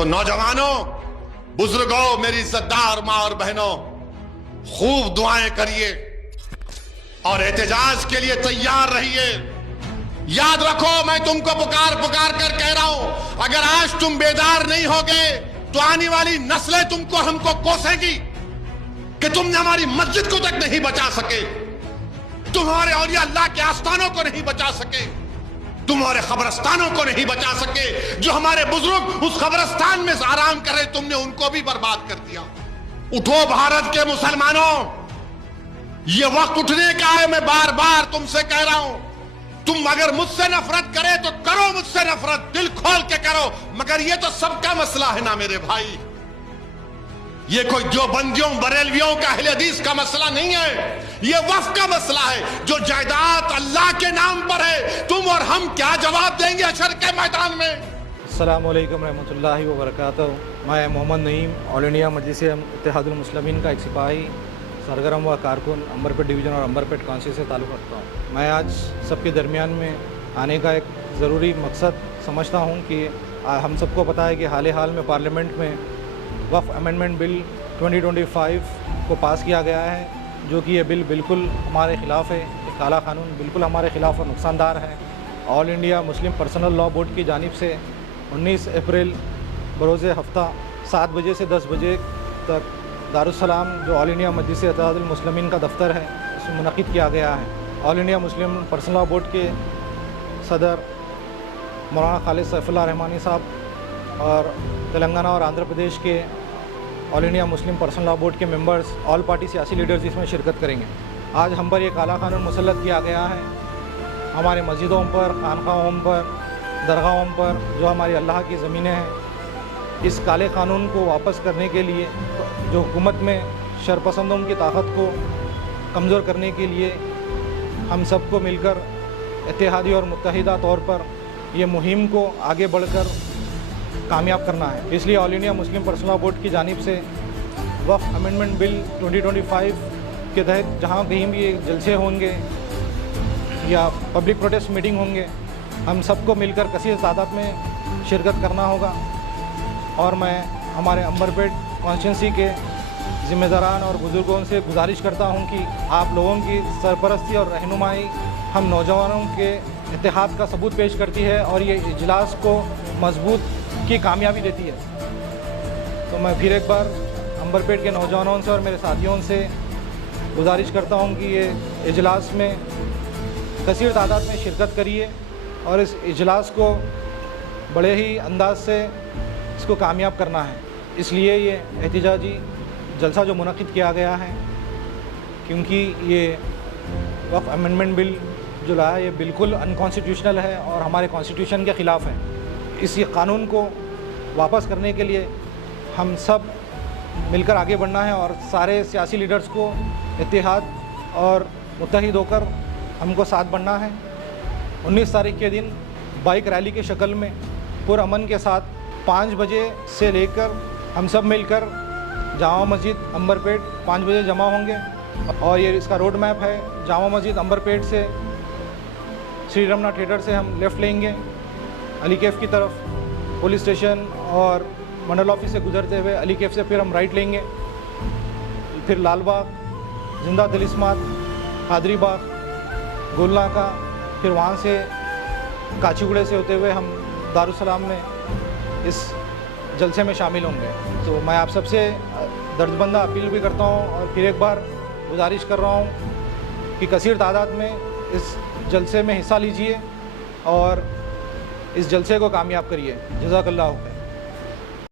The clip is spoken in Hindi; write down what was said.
तो नौजवानों, बुजुर्गों, मेरी इज्जतदार मां और बहनों, खूब दुआएं करिए और एहतजाज के लिए तैयार रहिए। याद रखो, मैं तुमको पुकार पुकार कर कह रहा हूं, अगर आज तुम बेदार नहीं होगे तो आने वाली नस्लें तुमको हमको कोसेंगी कि तुमने हमारी मस्जिद को तक नहीं बचा सके, तुम्हारे औलिया अल्लाह के आस्थानों को नहीं बचा सके, तुम्हारे कब्रस्तानों को नहीं बचा सके। जो हमारे बुजुर्ग उस कब्रस्तान में आराम कर रहे, तुमने उनको भी बर्बाद कर दिया। उठो भारत के मुसलमानों, ये वक्त उठने का है। मैं बार बार तुमसे कह रहा हूं, तुम अगर मुझसे नफरत करे तो करो मुझसे नफरत, दिल खोल के करो, मगर ये तो सबका मसला है ना मेरे भाई। ये कोई जो बंदियों बरेलवियों का अहले हदीस का मसला नहीं है, ये वफ़ का मसला है। जो जायदाद अल्लाह के नाम पर है, तुम और हम क्या जवाब देंगे हशर के मैदान में। अस्सलामु अलैकुम रहमतुल्लाहि व बरकातहू। मैं मोहम्मद नईम ऑल इंडिया मजलिस इत्तेहादुल मुस्लिमीन का एक सिपाही, सरगर्म व कारकुन, अंबरपेट डिवीज़न और अंबरपेट काउंसिल से ताल्लुक़ रखता हूँ। मैं आज सबके दरमियान में आने का एक ज़रूरी मकसद समझता हूँ कि हम सबको पता है कि हाल में पार्लियामेंट में वक्फ अमेंडमेंट बिल 2025 को पास किया गया है, जो कि ये बिल बिल्कुल हमारे ख़िलाफ़ है। ये काला कानून बिल्कुल हमारे ख़िलाफ़ और नुकसानदार है। All India Muslim personal law board की जानिब से 19 अप्रैल बरोज़ हफ्ता 7 बजे से 10 बजे तक दारुस्सलाम, जो ऑल इंडिया मजलिस इत्तेहादुल मुस्लिमीन का दफ्तर है, इसमें मुनक़िद किया गया है। All India Muslim personal law board के सदर मौलाना खालिद सैफुल्लाह रहमानी साहब और तेलंगाना और आंध्र प्रदेश के all India Muslim personal law board के मेंबर्स, ऑल पार्टी सियासी लीडर्स इसमें शिरकत करेंगे। आज हम पर यह काला कानून मुसल्लत किया गया है। हमारे मस्जिदों पर, खानकाहों पर, दरगाहों पर, जो हमारी अल्लाह की ज़मीनें हैं, इस काले कानून को वापस करने के लिए, जो हुकूमत में शरपसंदों की ताकत को कमज़ोर करने के लिए हम सबको मिलकर इत्तेहादी और मुत्तहिदा तौर पर ये मुहिम को आगे बढ़कर कामयाब करना है। इसलिए all India Muslim personal law board की जानिब से वक्फ अमेंडमेंट बिल 2025 के तहत जहाँ कहीं भी जलसे होंगे या पब्लिक प्रोटेस्ट मीटिंग होंगे, हम सबको मिलकर कसीर तादाद में शिरकत करना होगा। और मैं हमारे अंबरपेट कॉन्स्टिट्यूंसी के ज़िम्मेदारान और बुज़ुर्गों से गुजारिश करता हूं कि आप लोगों की सरपरस्ती और रहनुमाई हम नौजवानों के इत्तेहाद का सबूत पेश करती है और ये इजलास को मजबूत की कामयाबी देती है। तो मैं फिर एक बार अंबरपेट के नौजवानों से और मेरे साथियों से गुजारिश करता हूं कि ये इजलास में कसीर तादाद में शिरकत करिए और इस इजलास को बड़े ही अंदाज से इसको कामयाब करना है। इसलिए ये एहतिजाजी जलसा जो मुनक़िद किया गया है, क्योंकि ये वक्फ अमेंडमेंट बिल जो लाया ये बिल्कुल अनकॉन्स्टिट्यूशनल है और हमारे कॉन्स्टिट्यूशन के ख़िलाफ़ है। इस कानून को वापस करने के लिए हम सब मिलकर आगे बढ़ना है और सारे सियासी लीडर्स को इत्तेहाद और मुत्तहिद होकर हमको साथ बढ़ना है। 19 तारीख के दिन बाइक रैली के शक्ल में पुरअमन के साथ 5 बजे से लेकर हम सब मिलकर जामा मस्जिद अंबरपेट 5 बजे जमा होंगे। और ये इसका रोड मैप है। जामा मस्जिद अंबरपेट से श्री रमना थिएटर से हम लेफ़्ट लेंगे अली कैफ़ की तरफ, पुलिस स्टेशन और मंडल ऑफिस से गुजरते हुए अली कैफ़ से फिर हम राइट लेंगे, फिर लाल बाग, जिंदा तिलिस्मात, कादरी बाग, गोलनाका, फिर वहाँ से काचीगुड़े से होते हुए हम दारुस्सलाम में इस जलसे में शामिल होंगे। तो मैं आप सबसे दर्दबंदा अपील भी करता हूँ और फिर एक बार गुजारिश कर रहा हूँ कि कसीर तादाद में इस जलसे में हिस्सा लीजिए और इस जलसे को कामयाब करिए। जज़ाकल्लाह।